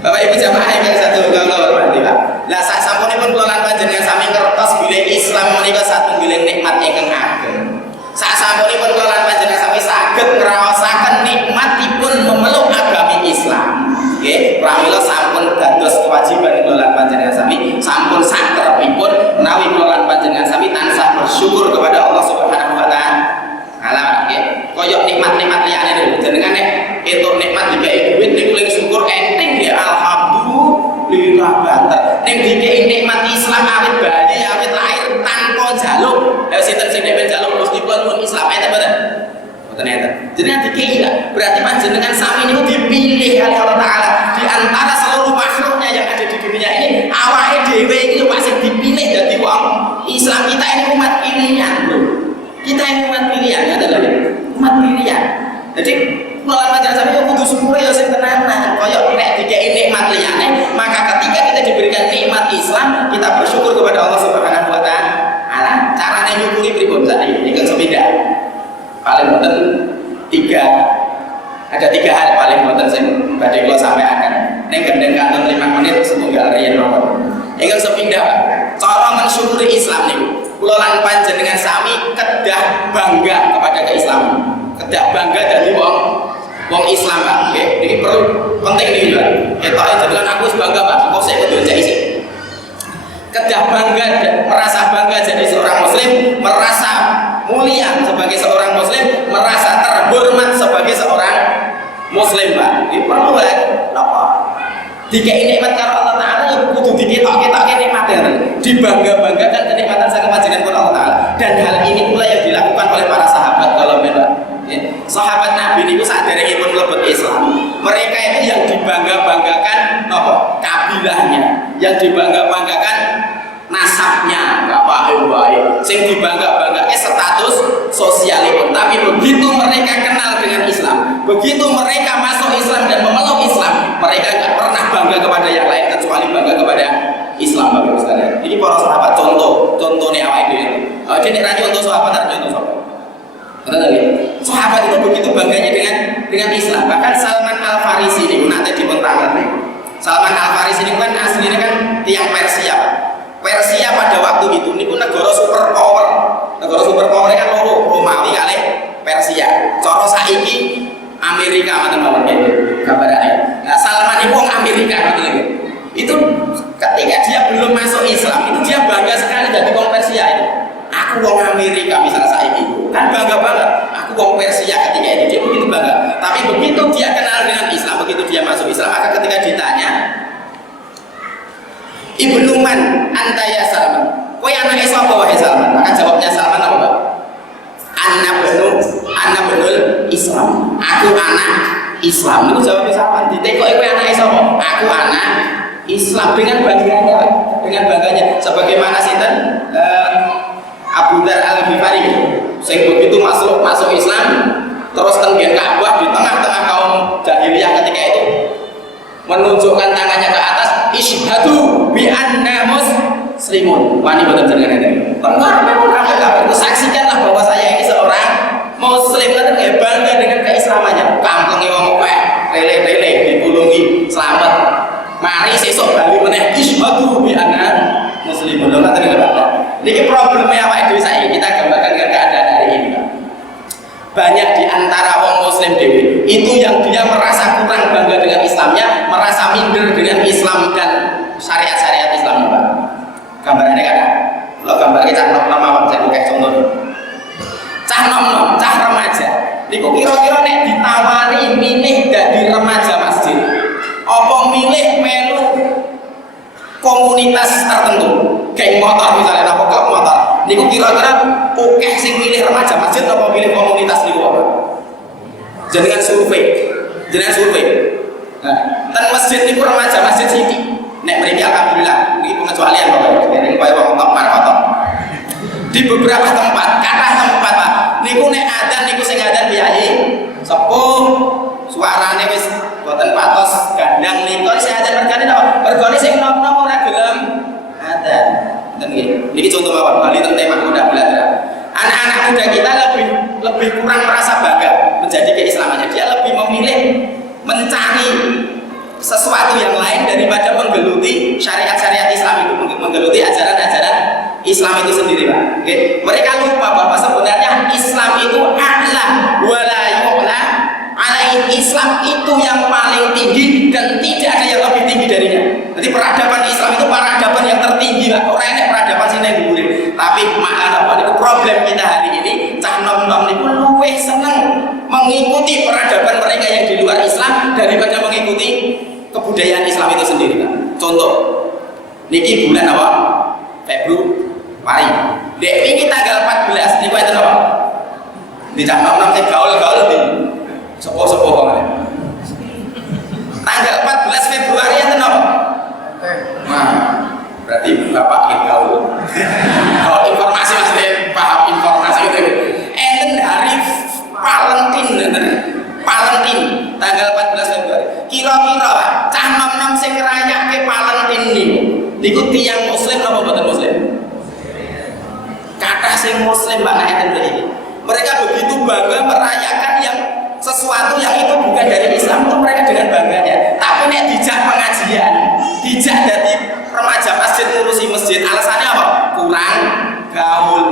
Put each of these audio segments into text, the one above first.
Bapak Ibu jamaah yang satu kalau hormati Pak. Lah sak sampunipun kula lan panjenengan sami ngertos bilih Islam menika satunggiling nikmat ingkang ageng. Sak sampunipun kula lan panjenengan sami saged ngraosaken nikmatipun memeluk agami Islam. Nggih, pramila sampun dados kewajiban kula lan panjenengan sami, sampun sakrepipun menawi kula lan panjenengan sami tansah bersyukur kepada Allah Subhanahu wa taala. Alah nggih, koyok nikmat-nikmat liyane lho. Jenengan nek entuk nikmat dikei duit niku ling syukur enting ya alhamdulillah banget. Nek dikei nikmat Islam awit bayi, awit lahir tanpa jaluk. Lah sinten sing nek jaluk Gusti pun Islam enten mboten? Mboten enten. Jenengan dikei lah. Berarti panjenengan sami niku dipilih oleh Allah taala di antara seluruh makhluknya yang ada di dunia ini. Awake dhewe iki pasti dipilih dadi wong Islam. Kita ini umat pilihan, Bro. Kita ini umat pilihan, ya adalah umat pilihan. Jadi mulai panjang sampai kudu syukur ya sing tenanan. Koyok nek dikei nikmat liyane, maka ketika kita diberikan nikmat Islam, kita bersyukur kepada Allah Subhanahu wa taala. Carane nyukuri pripun sakniki? Iki sepeda. Paling wonten ada tiga hal paling wonten sing badhe kula sampaikan. Ning gendeng kanton 5 menit setunggal riyen mawon. Ingkang sepindah, cara mensyukuri Islam niku. Kula lan panjenengan sami kedah bangga kepada keislaman. Kedah bangga dari wong Islam, Pak. Nggih, iki perlu penting niki, Pak. Ketoke jenengan aku wis bangga, Pak. Kok sik kudu jek isih. Kedah bangga, merasa bangga jadi seorang muslim, merasa mulia sebagai seorang muslim, merasa terhormat sebagai seorang muslim, Pak. Iki perlu Pak. Napa? Dikei nikmat karo Allah taala ya kudu diketok-ketokke nikmate. Dibangga-banggakan kenikmatan sang panjenengan karo Allah taala. Dan hal ini pula yang dilakukan oleh para sahabat kalau memang sahabat Nabi niku saderengipun mlebet Islam. Mereka itu yang dibangga-banggakan napa? Kabilahnya, yang dibangga-banggakan nasabnya, gak wae. Sing dibangga-banggakan status sosialipun. Tapi begitu mereka kenal dengan Islam, begitu mereka masuk Islam dan memeluk Islam, mereka gak pernah bangga kepada yang lain kecuali bangga kepada Islam, Bapak Ibu sekalian. Ini para sahabat contohnya awake dhewe. Jadi ra contoh sahabat tak contoh sahabat. Sahabat itu begitu bangganya dengan Islam. Bahkan Salman Al Farisi ini nanti dibentangan. Salman Al Farisi ini kan aslinya kan tiang Persia. Persia pada waktu itu niku negara superpower. Negara superpower kan loro, Romawi kali Persia. Cara saiki Amerika teman-teman gambarane. Nah, Salman itu orang Amerika gitu. Itu ketika dia belum masuk Islam, itu dia bangga sekali jadi orang Persia itu. Aku orang Amerika misalnya saiki kan bangga banget. Aku orang Persia ketika itu dia begitu bangga. Tapi begitu dia kenal dengan Islam, begitu dia masuk Islam, maka ketika ditanya, Ibnu man anta ya Salman, kowe anake sapa wae Salman? Maka jawabnya Salman apa, Pak? Anak benul Islam. Aku anak Islam. Itu jawabnya Salman. Ditekoki kowe anake sapa? Aku anak Islam, dengan bangganya, Pak. Dengan bangganya. Sebagaimana sinten Abu Dzar Al-Ghifari sing begitu masuk Islam terus tenggen Ka'bah di tengah-tengah kaum jahiliyah ketika itu menunjukkan tangannya ke atas, isyhadu bi anna muslimun. Wani boten jenengan ini. Tengah memang kabeh saksikanlah bahwa saya ini seorang muslim, kan bangga dengan keislamannya. Kampunge wong kowe lele-lele ditulungi selamat. Mari sesuk bali meneh isyhadu bi anna muslimun. Lho ngoten lho, Pak. Niki problemnya awake dhewe saiki, kita gambarkan dengan keadaan hari ini, Pak. Banyak di antara wong muslim dewi itu yang dia merasa kurang bangga dengan Islamnya, merasa minder dengan Islam dan syariat-syariat Islam, Pak. Gambarannya kan, kalau gambarnya cah nom-nom, saya pakai contoh. Cah nom-nom, cah remaja. Niku kira-kira nek ditawari milih dadi remaja masjid, apa milih melu komunitas tertentu, geng motor misalnya, apa klub motor. Niku kira-kira oke sing milih remaja masjid apa milih komunitas niku apa? Jenengan survei. Nah, ten masjid niku remaja masjid sithik. Nek mriki alhamdulillah, niki pengecualian Bapak. Nek koyo wong top markotok. Di beberapa tempat, kathah tempat, Pak. Niku nek adzan niku sing adzan kiai sepuh, suarane wis boten patos gandang niku sing adzan mergane napa? Mergane sing nom-nom ora gelem adzan. Ini contoh Bapak, balik tentang tema muda belajar. Anak-anak muda kita lebih kurang merasa bangga menjadi keislamannya. Dia lebih memilih mencari sesuatu yang lain daripada menggeluti syariat-syariat Islam itu, menggeluti ajaran-ajaran Islam itu sendiri, Pak. Oke. Mereka lupa bahwa sebenarnya Islam itu a'la wala yu'la alaih. Islam itu yang paling tinggi dan tidak ada yang lebih tinggi darinya. Jadi peradaban Islam itu peradaban yang tertinggi, Pak. Orang ini peradaban sini yang dhuwur. Tapi apa itu problem kita hari ini, cah nom-nom niku luwih seneng mengikuti peradaban mereka yang di luar Islam daripada mengikuti kebudayaan Islam itu sendiri, Pak. Contoh, niki bulan apa? Februari. Dek ini tanggal 14 niku enten apa? Di cah nom-nom sing gaul-gaul di sepo-sepo kok. Tanggal 14 Februari enten apa? Nah, berarti Bapak gaul. Kalau informasi Mas paham informasi itu. Enten hari Valentine, Valentine tanggal 14 Februari. Kira-kira cah nom-nom sing ngrayake Valentine niku tiyang muslim apa boten muslim? Kathah sing muslim Mbak enten mriki. Mereka begitu bangga merayakan yang sesuatu yang itu bukan dari Islam, itu mereka dengan bangganya. Tapi nek dijak pengajian, dijak jadi remaja masjid ngurusi masjid, alasannya apa? Kurang gaul.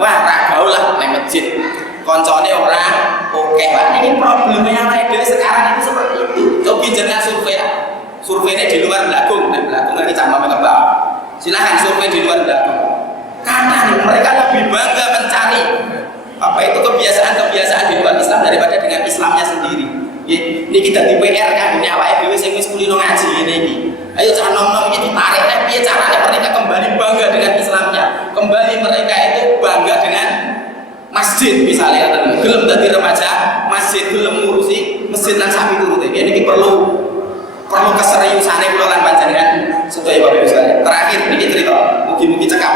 Wah, ra gaul lah nek masjid. Koncone orang oke, Pak. Ini problemnya awake dhewe sekarang itu seperti itu. Coba jenengan survei. Surveinya di luar Blagung, Blagung lagi sama Kebak. Silahkan survei di luar Blagung. Karena mereka lebih bangga mencari apa itu kebiasaan-kebiasaan di luar Islam daripada dengan Islamnya sendiri. Ini kita di PR kan, ini awake dhewe sing wis kulino ngaji ngene iki. Ayo cah nom-nom iki ditarik nek piye carane mereka kembali bangga dengan Islamnya. Kembali mereka itu bangga dengan masjid misalnya, gelem dadi remaja masjid, gelem ngurusi masjid lan sapi turute. Ini perlu keseriusane kula lan panjenengan sedaya Bapak Ibu sekalian. Terakhir niki cerita, mugi-mugi cekap.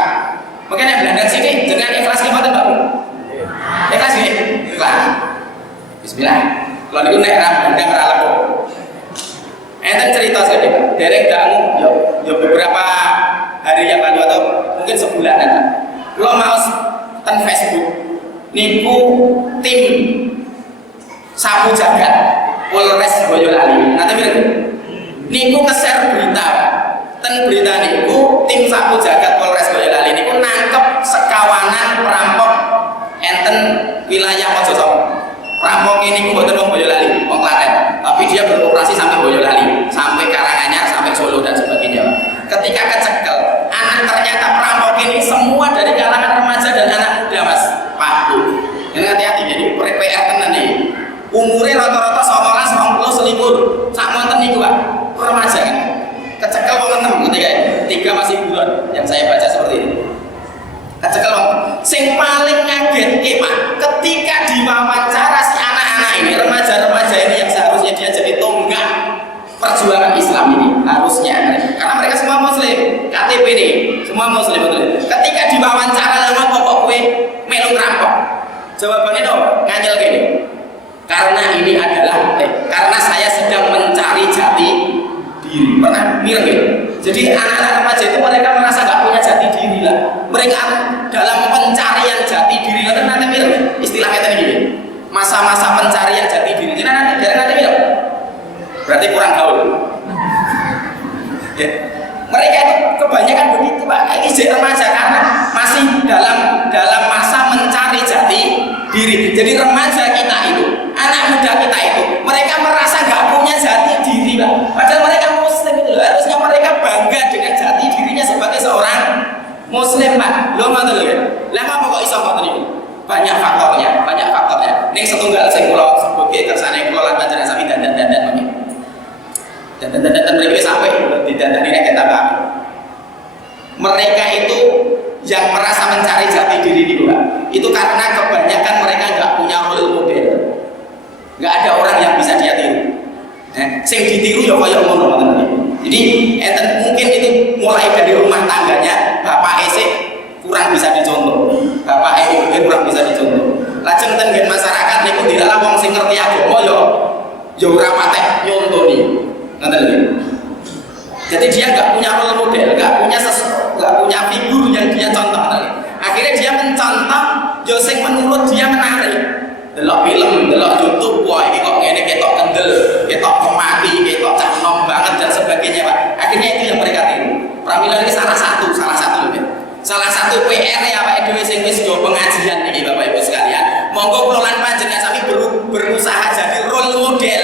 Mungkin yang Belanda sini dengan ikhlas ki mboten, Pak. Ikhlas nggih? Ikhlas. Bismillah. Kalau niku nek ra Belanda ora lepo. Enten cerita sedikit. Derek dangu yo beberapa hari yang lalu atau mungkin sebulanan. Kalau mau ten Facebook niku tim sapu jagat Polres Boyolali. Nanti mirip. Niku nge-share berita. Ten berita niku tim sapu jagat Polres Boyolali niku nangkep sekawanan perampok enten wilayah Mojokerto. Perampok ini mboten wong Boyolali, wong Klaten, tapi dia beroperasi sampai Boyolali, sampai Karanganyar, sampai Solo dan sebagainya. Ketika kecekel, ternyata perampok ini semua dari kalangan remaja dan anak muda, Mas. Pak Bu, ini hati-hati, jadi PR tenan nih. Umurnya rata-rata 19, 20 selikur, sak monten niku, Pak. Remaja kan. Kecekel wong 6 ketika 3 masih bulan yang saya baca seperti ini. Kecekel wong. Sing paling ngagetke, Pak, ketika diwawancara si anak-anak ini, remaja-remaja ini yang seharusnya dia jadi tonggak perjuangan Islam ini, harusnya karena mereka semua muslim, KTP ini semua muslim, betul. Ketika diwawancara lama pokok kue melu rampok, jawabannya dong nganyel gini, karena ini adalah karena saya sedang mencari jati diri. Pernah mirip ya? Jadi anak-anak remaja itu mereka merasa gak punya jati diri lah, mereka dalam pencarian jati diri. Nanti mirip istilahnya tadi gini, masa-masa pencarian jati diri. Jadi nanti mirip berarti kurang gaul. Ya. Mereka itu kebanyakan begitu, Pak. Ini jadi remaja karena masih dalam masa mencari jati diri. Jadi remaja kita itu, anak muda kita itu, mereka merasa gak punya jati diri, Pak. Padahal mereka muslim itu, harusnya mereka bangga dengan jati dirinya sebagai seorang muslim, Pak. Lo mau tahu ya? Lama kok iso ngoten iki? Banyak faktornya. Ning setunggal sing kula sebagai kersane kula lan panjenengan sami dandan-dandan mangke. Dan mereka sampai didandani nek kita Pak. Mereka itu yang merasa mencari jati diri ini, Pak. Itu karena kebanyakan mereka nggak punya role model. Nggak ada orang yang bisa dia tiru. Sing ditiru ya kaya ngono teman-teman. Jadi mungkin itu mulai dari rumah tangganya, bapak esek kurang bisa dicontoh, bapak ibu kurang bisa dicontoh. Lajeng ten masyarakat niku dilalah wong sing ngerti agama ya ora patek nyontoni. Jadi dia nggak punya role model, nggak punya figur yang dia contoh. Akhirnya dia mencontoh sing menurut dia menarik. Delok film, delok YouTube, wah ini kok ngene ketok kendel, ketok kemati, ketok monggo kula lan panjenengan sami berusaha jadi role model,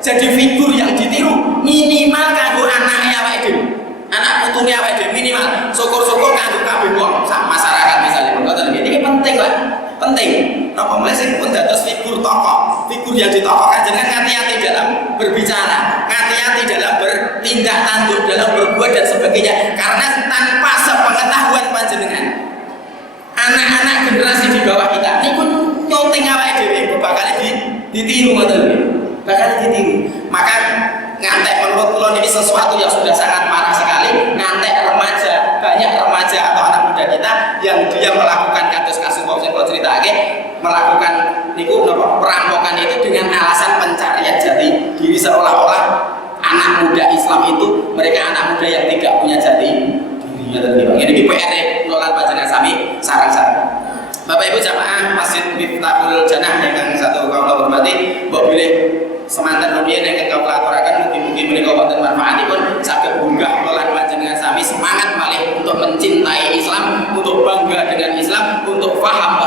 jadi figur yang ditiru minimal kanggo anake awake dhewe, anak putune awake dhewe minimal. Syukur-syukur kanggo kabeh wong sak masyarakat misalnya. Ngoten iki penting lah, penting. Napa mulai sing pun dados figur tokoh, figur yang ditokohkan jenengan hati-hati dalam berbicara, hati-hati dalam bertindak tanduk, dalam berbuat dan sebagainya. Karena tanpa sepengetahuan panjenengan, anak-anak generasi di bawah kita niku nyonting awake dhewe bakal ditiru ngoten lho. Bakal ditiru. Maka ngantek menurut kula ini sesuatu yang sudah sangat parah sekali. Ngantek remaja, banyak remaja atau anak muda kita yang dia melakukan kasus-kasus mau saya ceritake, melakukan niku perampokan itu dengan alasan pencarian jati diri, seolah-olah anak muda Islam itu mereka anak muda yang tidak punya jati diri. Ini PR kula panjenengan sami sarang-sarang. Bapak Ibu jamaah Masjid Miftahul Jannah yang satu kaula hormati, mbok bilih semanten rumiyin yang kau aturaken mugi-mugi menika wonten manfaatipun saged bunggah kula panjenengan sami semangat malih untuk mencintai Islam, untuk bangga dengan Islam, untuk paham